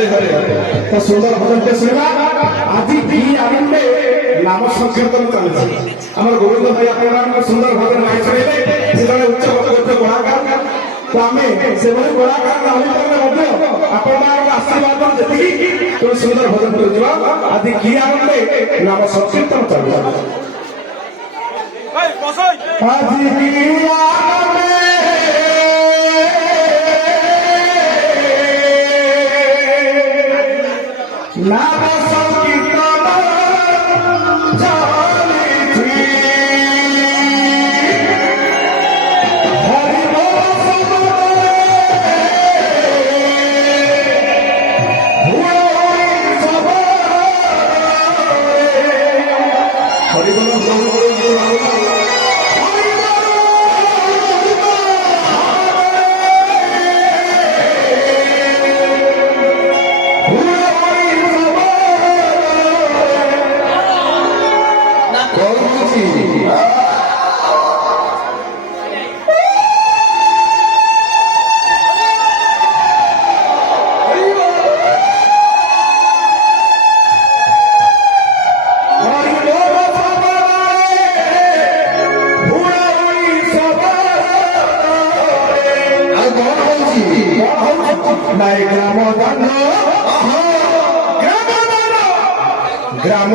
हरे हरे तो सुंदर भजन टे सुनवा आज भी आनंदे नाम संकीर्तन चलছে আমার গোবিন্দ ভাই আপনারা সুন্দর ভজন গাই শুনাইলে সেজন্য উচ্চ পদস্থ কলাকার তো আমি সেভাবে কলাকার না হই পারলে ମଧ୍ୟ আপনার আশীর্বাদ যেতিকি তো সুন্দর ভজন করিবা আজ কি আনন্দে নাম সংकीर्तन চলছে ভাই বসাই আজ কি আনন্দে नाम संकीर्तन चलिथि हरि बोल सबरे हुई सबरे हरि बोल ग्राम